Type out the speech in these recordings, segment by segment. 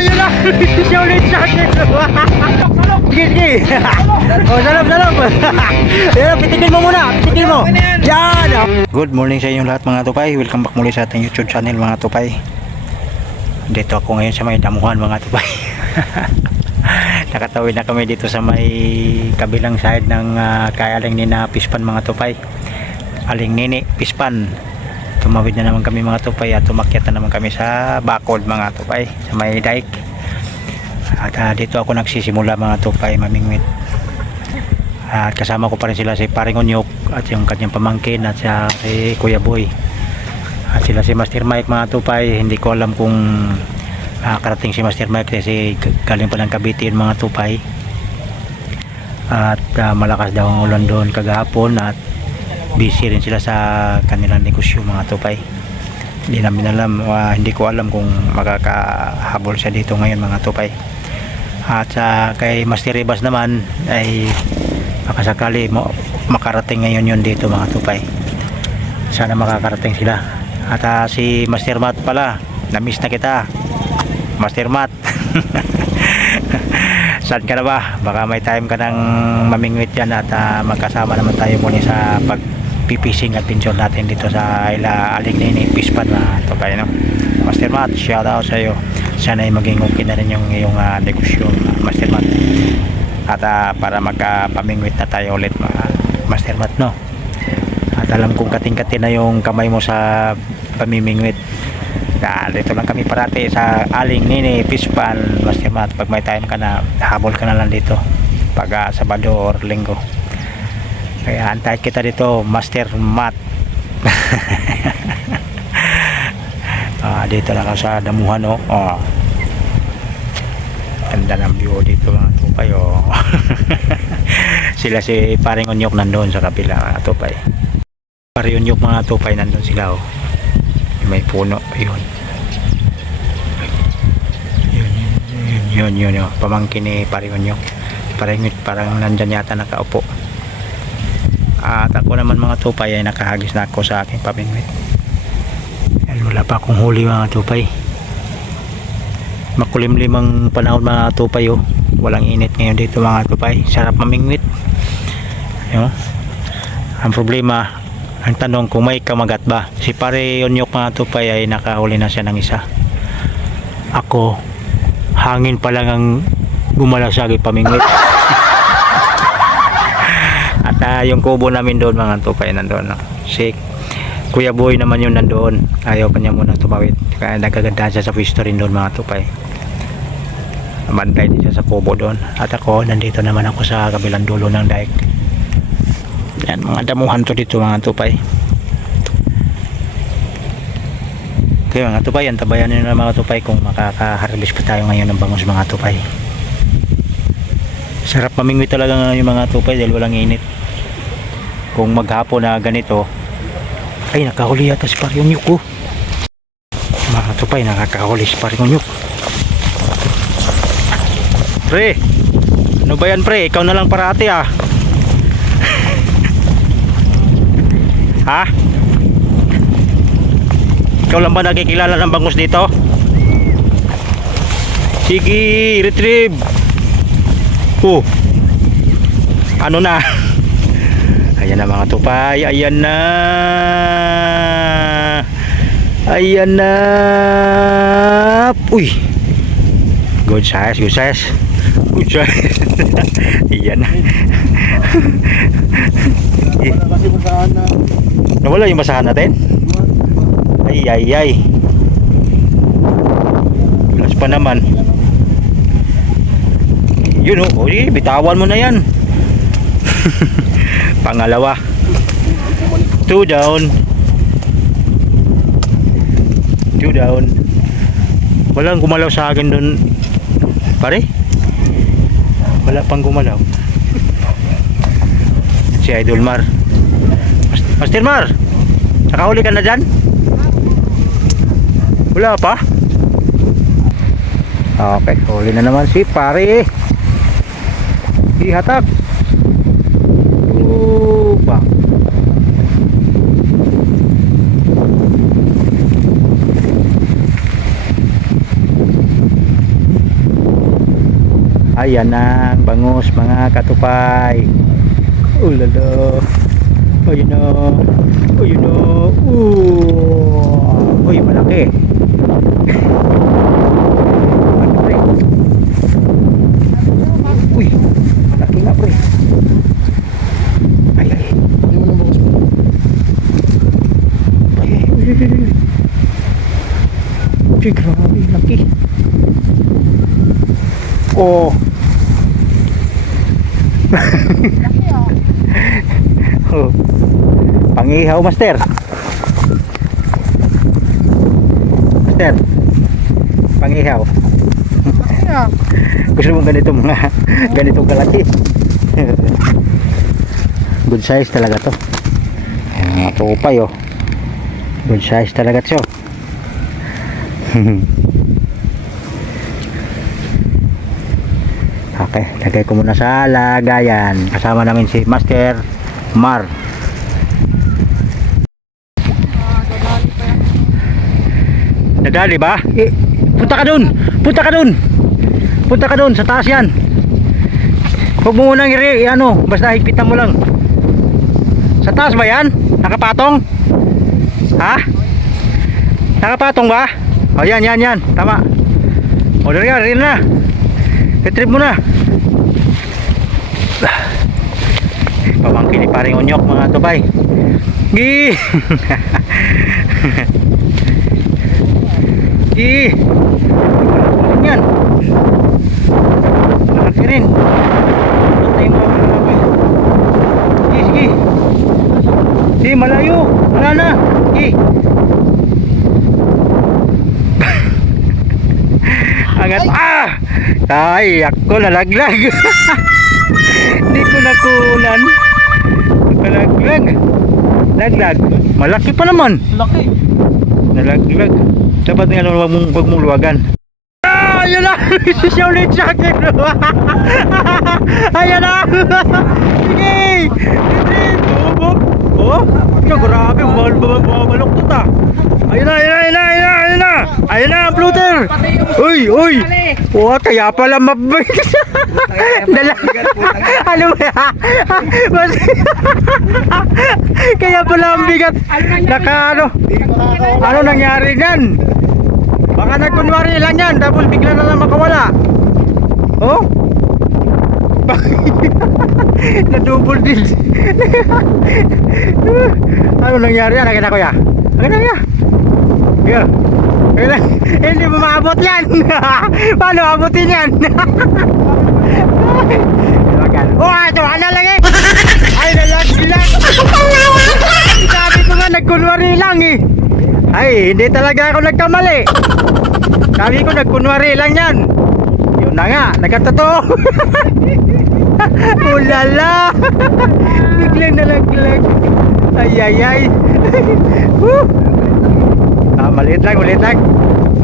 yun lang. Siya ulit sa akin. Sige, sige. O, salap. Ayan, pitikin mo muna. Pitikin mo. Yan. Good morning sa inyong lahat mga tupay. Welcome back muli sa ating YouTube channel mga tupay. Dito ako ngayon sa may damuhan mga tupay. Nakatawid na kami dito sa may kabilang side ng kay Aling Nina Pispan mga tupay. Aling Nini Pispan. Tumawid na naman kami mga tupay at tumakyat na naman kami sa bakod mga tupay sa may dike. At dito ako nagsisimula mga tupay mamingwit. At kasama ko pa rin sila si Paring Onyok at yung kanyang pamangkin at si Kuya Boy. At sila si Master Mike mga tupay. Hindi ko alam kung karating si Master Mike kasi galing pa ng Cavite yung mga tupay. At malakas daw ang ulan doon kagahapon at busy rin sila sa kanilang negosyo mga tupay. Hindi namin alam, hindi ko alam kung makakahabol siya dito ngayon mga tupay. At kay Master Ribas naman ay makasakali makarating ngayon yun dito mga tupay. Sana makakarating sila. At si Master Matt pala, na-miss na kita Master Matt. Saan ka na ba? Baka may time ka ng mamingwit yan at magkasama naman tayo muli sa pagpipising adventure natin dito sa Aling Nini Pispan na tupay, no? Master Matt, shout out sa iyo. Sana ay maging okay na rin yung iyong negosyo Master Matt. At para magpamingwit na tayo ulit Master Matt, no? At alam kong kating-kati na yung kamay mo sa pamimingwit. Dito lang kami parati sa Aling Nini Pispan Master Matt. Pag may time ka na, habol ka na lang dito pag Sabado or Linggo. Kaya antay kita dito Master Matt. Dito lang ako sa damuhan, no? Ganda ng view dito mga tupay, Sila si Paring Onyok nandoon sa kapila mga tupay. Paring Onyok mga tupay nandoon sila, may puno yun. Yun, pamangkin ni Paring Onyok. Parang nandyan yata nakaupo. At ako naman mga tupay ay nakahagis na ako sa aking pamingwit. Wala pa akong huli mga tupay. Makulimlim ang panahon mga tupay, walang init ngayon dito mga tupay. Sarap mamingwit, ang problema, ang tanong kung may kamagat ba. Si Pare Onyok mga tupay ay nakahuli na siya ng isa. Ako, hangin pa lang ang gumalaw sa aking pamingwit. At yung kubo namin doon mga tupay nandoon, si Kuya Boy naman yun nandoon. Ayaw pa niya muna tumawid. Kaya nagkagandahan siya sa pwesto rin doon mga tupay. Bantay din siya sa kubo doon. At ako, nandito naman ako sa kabilang dulo ng dike. Yan, mga damuhan to dito mga tupay. Okay mga tupay, antabayan nyo na mga tupay kung makaka-harvest pa tayo ngayon ng bangus mga tupay. Sarap mamingwit talaga ngayon mga tupay dahil walang init. Kung maghapon na ganito, ay nakahuli yata si Paring Onyok, mga tupay, nakakahuli si Paring Onyok. Pre, ano ba yan pre? Ikaw na lang parati ha? Ikaw lang ba nakikilala ng bangus dito? Sige, retrieve. Ano na? Ayan na mga tupay, ayan na. Uy, good size. Ayan na. Nawala yung basahan natin. Ay plus pa naman yun, bitawan mo na yan. Pangalawa, 2 down. Walang gumalaw sa akin doon pare, wala pang gumalaw. Si Idol Mar, Master Mar, nakahuli ka na dyan? Wala pa? Okay, huli na naman si pare. Ihatak. Bang. Ayan ang bangus mga katupay. Ulala. Ayun na. Ayun na. Uy, malaki. Pre. Uy, malaki na pre. Ay, ay. Ay, ay, uy, uy, uy. Uy, grabe, laki. Oh. Oh. Pangihaw, master. Master. Pangihaw. Gusto mo ganito mga ganitong kalaki. Good size talaga to. Mga tupay oh. Good size talaga to. Okay, lagay ko muna sa lagayan. Kasama namin si Master Mar. Nadali ba? Punta ka dun! Punta ka dun! Punta ka dun! Sa taas yan! Huwag mo munang ano, basta higpitan mo lang. Sa taas ba yan? Nakapatong? Ha? Nakapatong ba? O yan, yan, yan. Tama. O rin na. Retrieve mo na. Pamangkin ni paring Onyok mga tubay. Gi. Gi. Yan. Malaki rin. Patay mo mga. Gi, sige. Di malayo. Wala na. Gi. Angat. Ah! Ay, ako nalaglag. Hindi ko nakunan. Nalaglag. Laglag. Malaki pa naman. Laki. Nalaglag. Dapat nga wag mong luwagan. Ah, ayun na. Siya ulit sa akin. Ayun na. Sige. Oh, grabe. Bumalok to ta. Ayun na. Ayun na ang floater. Uy. Oh, kaya pala mabay. Ano ba? Kaya pala ang bigat. Ano nangyari niyan? Baka nagkunwari lang yan, tapos bigla na lang makawala. Oh? Na-double din. Ano nangyari yan? Nakita ko ya. Yeah. Hindi mo maabot yan. Paano abutin yan? Oh, ito ano lang eh. Ay, nalaglag. Sabi ko nga, nagkunwari lang eh. Ay, hindi talaga ako nagkamali. Sabi ko, nagkunwari lang yan. Yun na nga, nagkatotoo. Ulala. Biglang nalaglag. Ay. Maliit lang.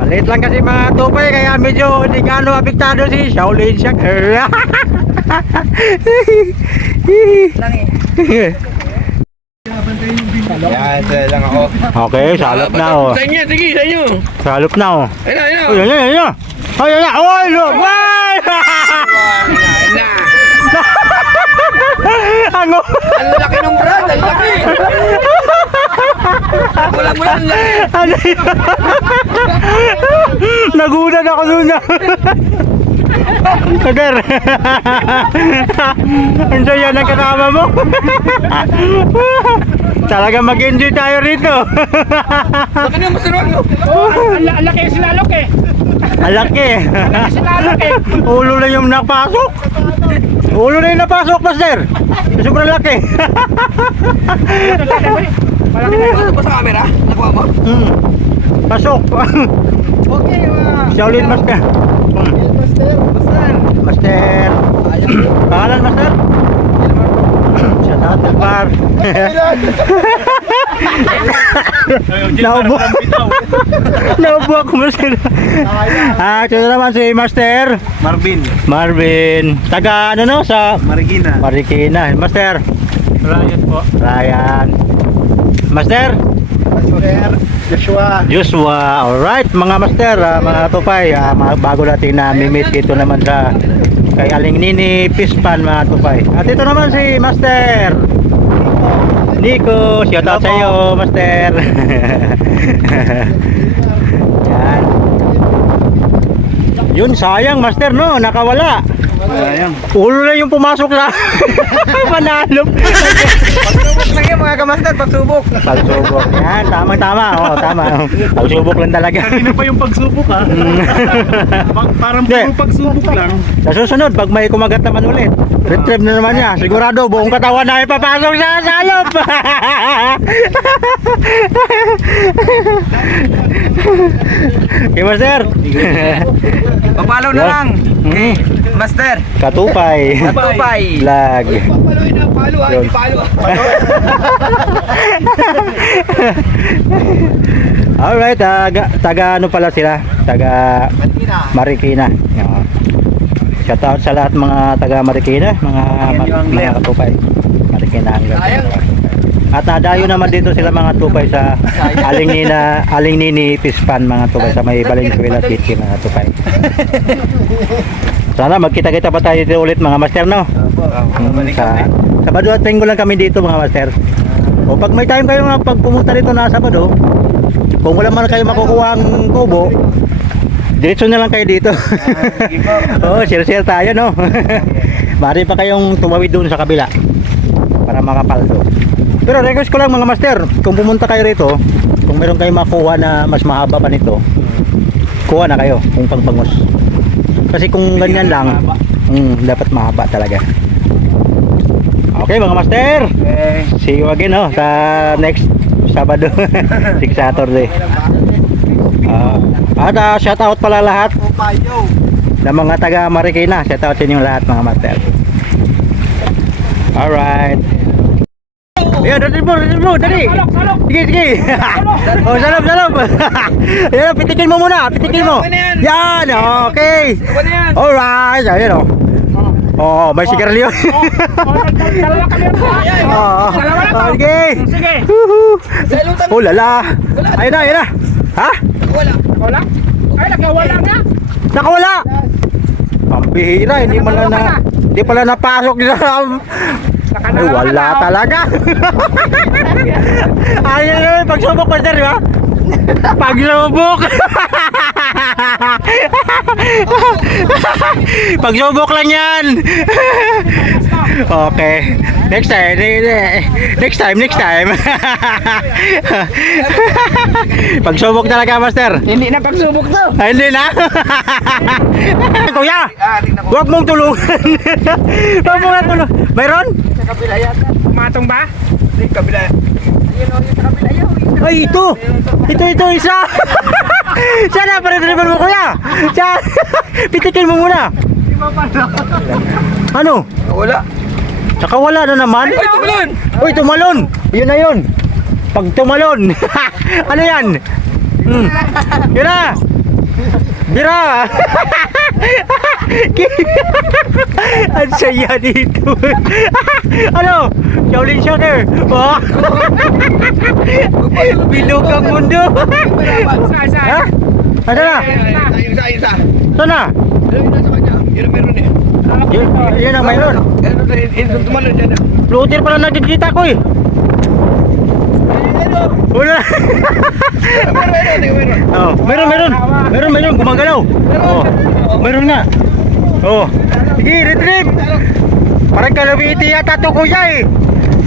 Maliit lang kasi mga tupay, kaya medyo hindi gaano apektado si Shaolin Shaker. Yan, lang ako. Okay, salop na oh. Sa inyo, sige, sa inyo. Salop na oh. Ayun. Ayun na. Oy, look. Why? Ang laki ng brad, ang laki. Wala mo yan, laki. Ano yun? Nagunan ako doon na. Kader. Enjoy yan ang kasama mo. Talaga mag-enjoy tayo rito. Laki na masarap. Ang laki silalok eh. Alaki. Silalok eh. Ulo na yung napasok. Ulo na yung napasok, Master. Sobrang laki. Malaki na yun. Ano sa camera? Nakuha mo? Pasok. Okay, Shaolin Master. Master. Pangalan Master? Shout out Elmar. Naubo ako Master. Ito naman si Master Marvin. Taga ano no sa Marikina. Master Ryan po. Ryan. Master Joshua. Alright mga master, mga tupay, bago natin na mimit dito naman sa Kay Aling Nini Pispan mga tupay. At ito naman si Master Nico. Shout out sa iyo, Master. Yan. Yun, sayang Master, no? Nakawala. Sayang. Ulo na yung pumasok na. Panalop. Pagsubok lang yan mga kamaster, pagsubok. Pagsubok. Yan, tama. Oo, tama. Pagsubok lang talaga. Kanina pa yung pagsubok ha. Parang Hindi. puro pagsubok lang. Sa susunod, pag may kumagat naman ulit, retrieve na naman niya. Sigurado, buong katawan na ipapasok sa salop. Okay, Master. Papalo na lang. Mm. Master. Katupay. Katupay. Vlog. Paluin na, palo ha, hindi palo. Alright, taga ano pala sila? Taga Marikina. Oo. Shout out sa lahat mga taga Marikina, mga katupay. Marikina hanggang. At nadayo naman dito sila mga tupay sa Aling Nini Pispan mga tupay sa may Valenzuela City mga tupay. Sana magkita-kita pa tayo dito ulit mga master, no? Sa Sabado at Linggo lang kami dito mga master. O pag may time kayo nga pag pumunta dito na Sabado, kung wala man kayo makukuha ang kubo, diretso na lang kayo dito. Oo, share tayo, no? Bari pa kayong tumawid doon sa kabila para makapaldo. Pero request ko lang mga master, kung pumunta kayo rito, kung meron kayong makuha na mas mahaba pa nito, kuha na kayo kung pagbangus. Kasi kung ganyan lang, dapat mahaba talaga. Okay mga master, see you again sa next Sabado, next Saturday. At shout out pala lahat ng mga taga Marikina. Shout out sa inyo lahat mga master. Alright. Ayan, dali. Sige. Oh, salop. Ayan, pitikin mo muna, Yan, okay. Alright, ayan o. Oh, may sigarilyo. Dalawa kami. Okay. Sige. Oh, lala. Ayun na. Ha? Wala? Ay, nagawala na. Nakawala. Pambihira, hindi pala napasok sa ay, wala talaga. Ayun, pagsubok master, di ba? Pagsubok. Pagsubok lang yan. Okay. Next time. Pagsubok talaga, master. Hindi na pagsubok to. Ay, hindi na. Kuya, huwag mong tulungan. Huwag mong tulungan. Mayroon? Sa kabila yata. Matong ba? Sa kabila. Ayun o, sa kabila yun. Ay, ito isa. Sana pare-driver mo kuya. Pitikin mo muna. Ano? Wala. Nakawala na naman. Ay, tumalon. Uy, tumalon. Yun na yun. Pag tumalon. Ano yan? Yun na. Bira. Ang saya dito. Ano? Shaolin Shocker. Oh. Bilog ang mundo. Ha? Ano na? Isa. Saan na? Ayun na sa kanya. Yun ang meron eh. Yun ang mayroon. Ayun, tumalon dyan. Floater pala nakikita ko eh. Wala. Oh, meron gumagalaw. Oh, meron nga. Oh. Sige, retrieve. Parang kalawiti yata to kuya eh.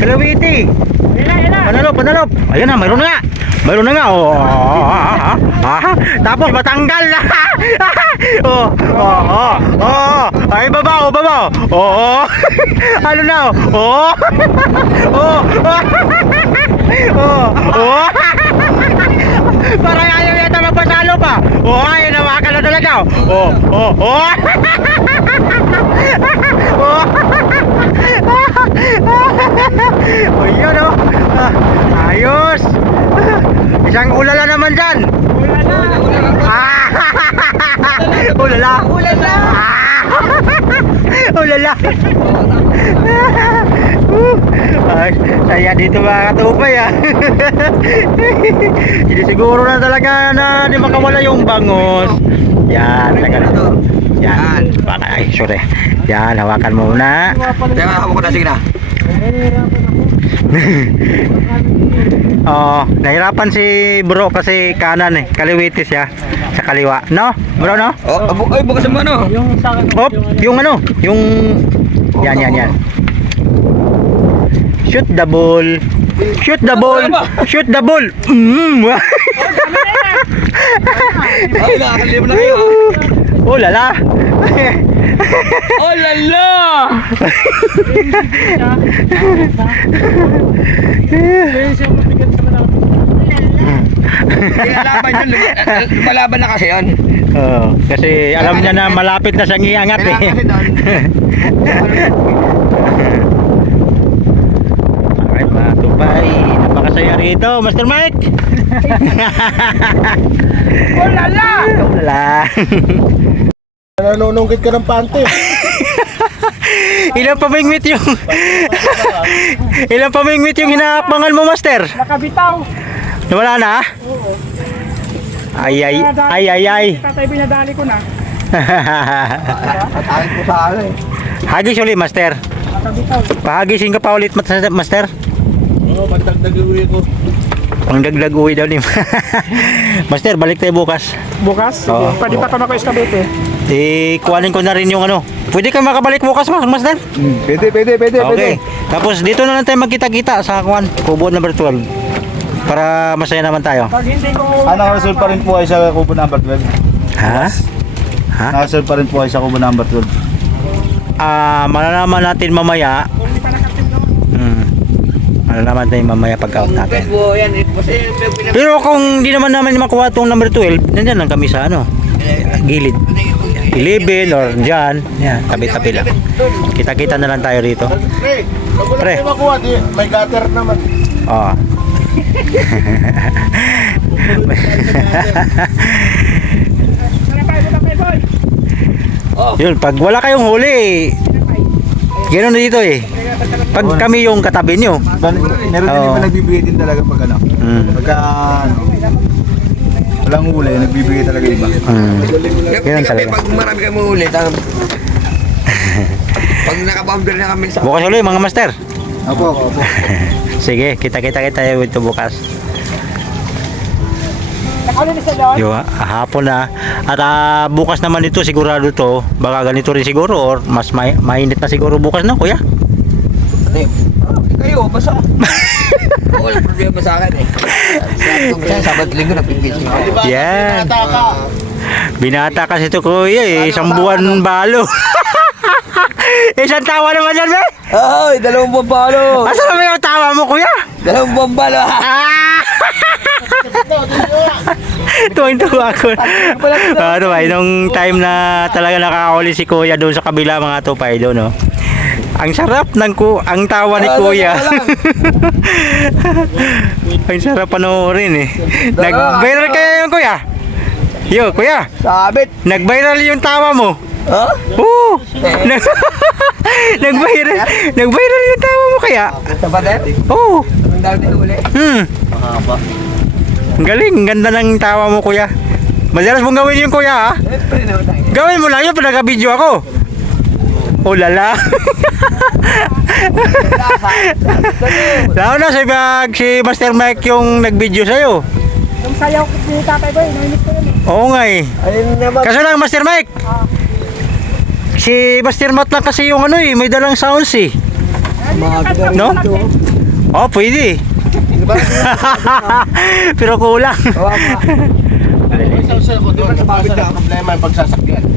Kalawiti. Panalop. Ayun na, meron na nga. Oh. Tapos matanggal na. Oh. Ay, babaw. Oh. Ano na? Oh. Parang ayaw yata magpasalo pa. Oh, ayaw na makakalo talaga. Oh. Oh, yun oh. Ayos. Isang ulala naman dyan. Ulala. Ay, saya dito mga katupay Hindi siguro na talaga na di makawala yung bangos. Yan, tagal. Ito. Yan. Baka, ay, sorry. Yan, hawakan mo muna. Kaya hawak ko na, sige na. Oh, nahirapan si bro kasi kanan eh. Kaliwiti siya sa kaliwa. No? Bro, no? Ay, bukas mo ano? Yung sa akin. Op, yung ano? Yung... Yan. Shoot the ball. Shoot the ball. Shoot the ball. Ay, nakakalimu na kayo. Oh, lala. Oh, lala! Siya mabigat sa kanal. Kinalaban yun. Lumalaban na kasi yun. Oh, kasi alam niya na malapit na siyang iangat eh. Kaya kasi doon. Alright mga tupay, napakasaya rito, Master Mike. Oh, lala! Wala. Nanunungkit ka ng pante. Ilang pamingwit yung ilang pamingwit yung hinahapangan mo, Master? Nakabitaw. Wala na? Ay. Tatay binadali ko na. Atangin ko sa ano eh. Hagis ulit, Master. Nakabitaw. Pahagisin ka pa ulit, Master. Oo, magdagdag uwi ko. Ang dagdag uwi daw ni Master, balik tayo bukas. Bukas? Sige. Oo. Pwede pa ko na ko eskabete. Kuhanin ko na rin yung ano. Pwede ka makabalik bukas, Master? Pwede. Okay. Tapos dito na lang tayo magkita-kita sa kubo number 12. Para masaya naman tayo. Pag hindi ko... Nakareserve pa rin po ay sa Kubo number 12. Ha? Ha? Nakareserve pa rin po ay sa Kubo number 12. Malalaman natin mamaya. Kung hindi pa nakatip naman. Malalaman natin mamaya pag-out natin. Po, yan. Kasi may pinag... Pero kung di naman namin makuha itong number 12, nandyan lang kami sa gilid. 11 or dyan. Yan, tabi-tabi lang. Kita-kita na lang tayo rito. Pre, Pre. wala makuha, may gutter naman. Oo. Yun, pag wala kayong huli, gano'n na dito eh. Pag kami yung katabi nyo. Meron din Oo. iba nagbibigay din talaga pag ano. Pagka walang huli, nagbibigay talaga iba. Ganun talaga. Pag marami kami ulit, pag nakaboundary na kami sa... Bukas ulit mga master. Opo. Sige, kita-kita tayo ito bukas. Nakaulit na siya doon? Yo, hapon na. At bukas naman ito sigurado to. Baka ganito rin siguro or mas mainit na siguro bukas na, kuya. Kayo, basta. Walang problema sa akin eh. Sabat linggo na pinggit. Yan. Binata kasi ito kuya eh. Isang buwan balo. Isang tawa naman yan, be. Ay, 2 buwan Asa naman yung tawa mo, kuya? 2 buwan balo. Tuwing-tuwa ako. Tupay, nung time na talaga nakakahuli si kuya doon sa kabila mga tupay doon, no? Ang sarap ng ang tawa ni kuya. Ang sarap panoorin eh. Nag-viral kaya yung kuya? Yo, kuya, Sabit. nag-viral yung tawa mo. Ha? Oo. Nag-viral yung tawa mo kaya? Sabat eh? Oo. Ang dami na uli. Ang galing, ang ganda ng tawa mo kuya. Madalas mong gawin yung kuya ha. Siyempre naman tayo. Gawin mo lang yun pag naka-video ako. Oh lala. Lalo na si Master Mike yung nag-video sa'yo. Yung sayaw ko si tatay boy, nainis ko yun eh. Oo nga eh. Ayun naman. Kaso lang Master Mike. Si Master Matt lang kasi yung ano eh, may dalang sounds eh. No? Oh, pwede. Pero kulang. Problema yung pagsasakyan.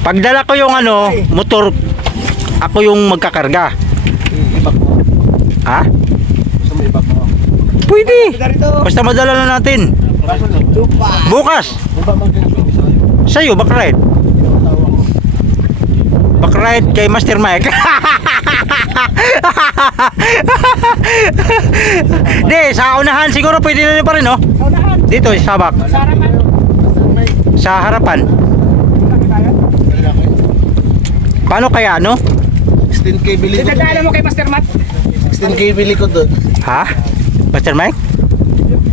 Pagdala ko yung ano, motor, ako yung magkakarga. Ha? Gusto mo ibak mo? Pwede. Basta madala na natin. Bukas. Sa'yo, backride. Backride kay Master Mike. Di, sa unahan siguro pwede na pa rin, no? Saunahan. Dito, sa sabak. Saraman. Sa harapan. Paano kaya, no? 16K bili ko. Dadala mo kay Master Matt. 16K bili ko doon. Ha? Master Mike?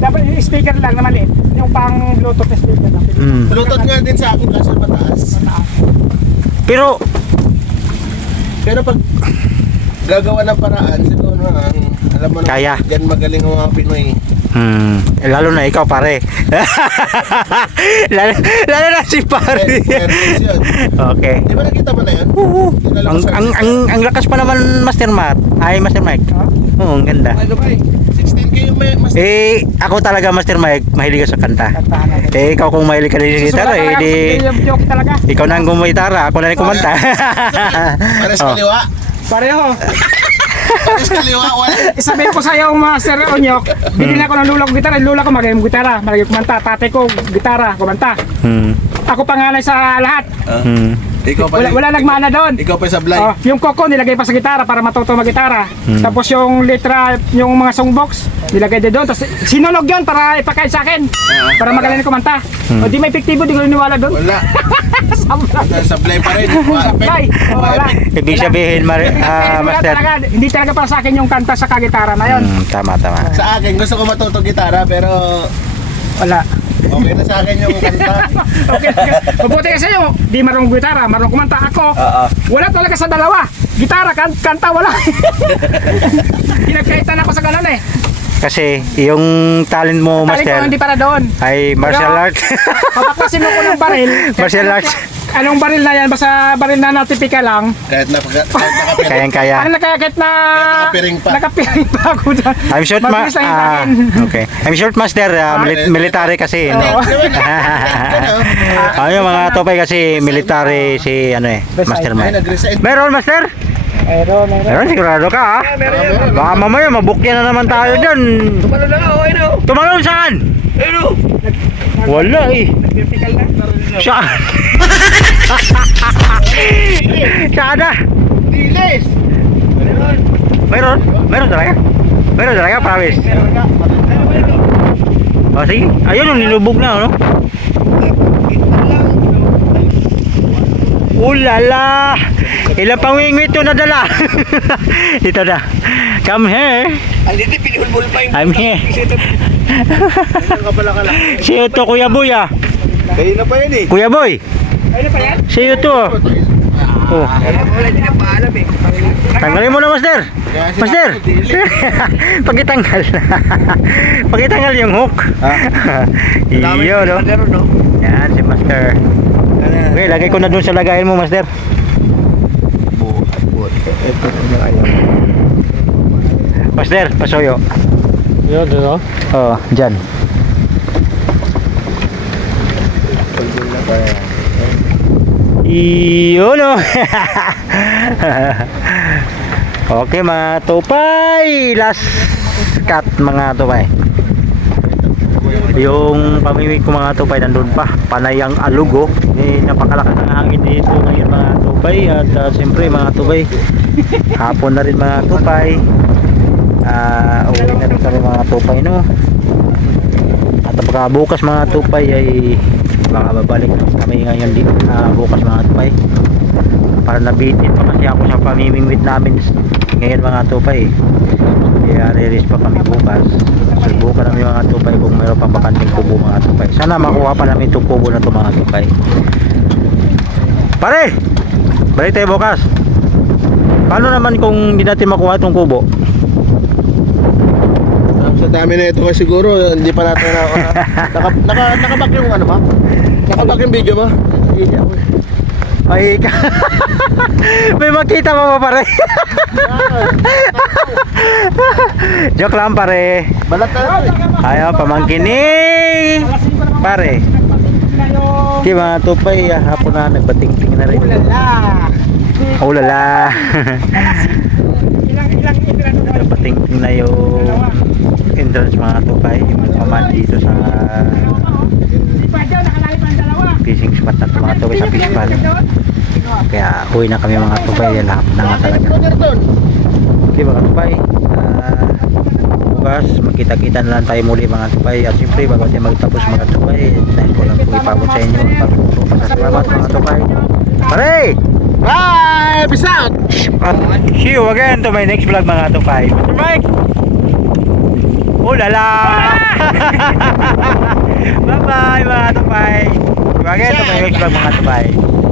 Dapat yung speaker lang na maliit. yung pang Bluetooth speaker natin. Bluetooth nga din sa akin kasi mataas. Pero Pero pag gagawa ng paraan, siguro alam mo na, Kaya. yan magaling ang mga Pinoy. lalo na ikaw pare. lalo na si pare. Airlines yun. Okay. Di ba nakita mo na yun? Oo. Dinala ko Ang, sa- ang, ang, ang lakas pa naman Master Matt. Ay Master Mike. Oo, ang ganda. Ano ba eh? 16K yung may mas... Ako talaga Master Mike, mahilig ka sa kanta. Kantahan natin. Ikaw kung mahilig ka din sa gitara, di Yung joke talaga. ikaw na ang gumitara, ako na rin kumanta. Pares Oh. kaliwa. Pareho. Pares kaliwa. Wala. Isabihin ko sa'yo, Master Onyok, binili ako ng lula ko gitara. Yung lula ko magaling gitara, magaling kumanta. Tatay ko gitara, kumanta. Ako panganay sa lahat. Ikaw pa Wala nagmana doon. Ikaw pa sa blind. Oh, yung koko nilagay pa sa gitara para matuto mag-gitara. Tapos yung letra, yung mga songbox, nilagay din doon. Tapos sinunog yun para ipakain sa akin. Para magaling kumanta. O di may epektibo, di ko niniwala doon. Wala. Sa blind pa rin. Sablay. O, wala. Ibig sabihin, Wala Master. talaga, hindi talaga para sa akin yung kanta sa kagitara na yun. Tama. Sa akin, gusto ko matuto gitara pero Wala. okay na sa akin yung kanta. Okay. Mabuti kasi yung di marunong gitara, marunong kumanta ako. Wala talaga sa dalawa. Gitara, kanta, wala. Pinagkaitan ako sa ganun eh. Kasi yung talent mo, Tali ko Master, hindi para doon. ay martial Pero, arts. Papaklasin mo ko ng baril. Martial arts. Anong baril na yan? Basta baril na natipika lang. Kahit nakapiring. Kayang-kaya. Ang nakakit na... nakapiring pa. Nakapiring pa ako dyan. I'm short, Mabilis lang yung akin. okay. I'm short, Master. Military kasi. No? Yung mga topay kasi military si Master Ay, Mike. nag-resign. Meron, Master? Meron, sigurado ka ha? Baka mamaya mabukyan na naman tayo dyan. Tumalo na nga, okay na. Tumalon saan? Ano? Wala eh. Nagpipikal na. Saan? Saan na? Dilis! Meron? Meron talaga? Meron talaga, promise. O sige, ayun o, nilubog na, ano? Ulala! Ilang pang wingwit ito nadala? Ito na. Come here. Aliti, pinulbul pa yung... I'm here. Kapalaki. See you to, Kuya Boy ah. Kayo na pa yun eh. Kuya Boy, Ayun pa yan? see you to. Oh. Wala din ang paalam eh. Tanggalin mo na, Master. Master. Pagitanggal. Pagitanggal yung hook. Iyo, no? No? Yan, si Master. Okay, lagay ko na dun sa lagayin mo, Master. Master, pasoyo. Yun, no? Oh, dyan. Iyon o. Okay mga tupay, last cut mga tupay. Yung pamimig ko mga tupay nandun pa, panayang alugo. Napakalakas ng hangin dito ngayon mga tupay. At siyempre mga tupay, hapon na rin mga tupay. Uwi na rin kami mga tupay, no. At pagka bukas mga tupay ay baka babalik na kami ngayon dito bukas mga tupay. Para nabitin pa kasi ako sa pamimingwit namin ngayon mga tupay. Kaya release pa kami bukas. Subukan namin mga tupay kung mayroon pang bakanting kubo mga tupay. Sana makuha pa namin itong kubo na ito mga tupay. Pare! Balik tayo bukas. Paano naman kung hindi natin makuha itong kubo? Sa dami na ito kasi siguro, hindi pa natin nakabak yung ano ba? Nakabak yung video mo? Hindi ako. Ay, may makita pa ba pare? Joke lang pare. Balat na yun eh. Ayaw, pamangkin ni pare. Di mga tupay, hapon na nagbating-ting na rin. Ulala. Nagbating-ting na yung entrance mga tupay. Yung paman dito sa fishing spot na ito, mga tupay sa fish pond. Kaya uwi na kami mga tupay. Lahap na nga talaga. Okay mga tupay, bukas magkita-kita na lang tayo muli mga tupay. At siyempre bago tayo magtapos mga tupay, dahil ko lang po ipabot sa inyo pasasalamat mga tupay. Pare! Bye! Peace out! See you again to my next vlog mga tupay. Mr. Mike! Oh lala! Bye-bye mga tupay. Bagay, tupay, mga tupay.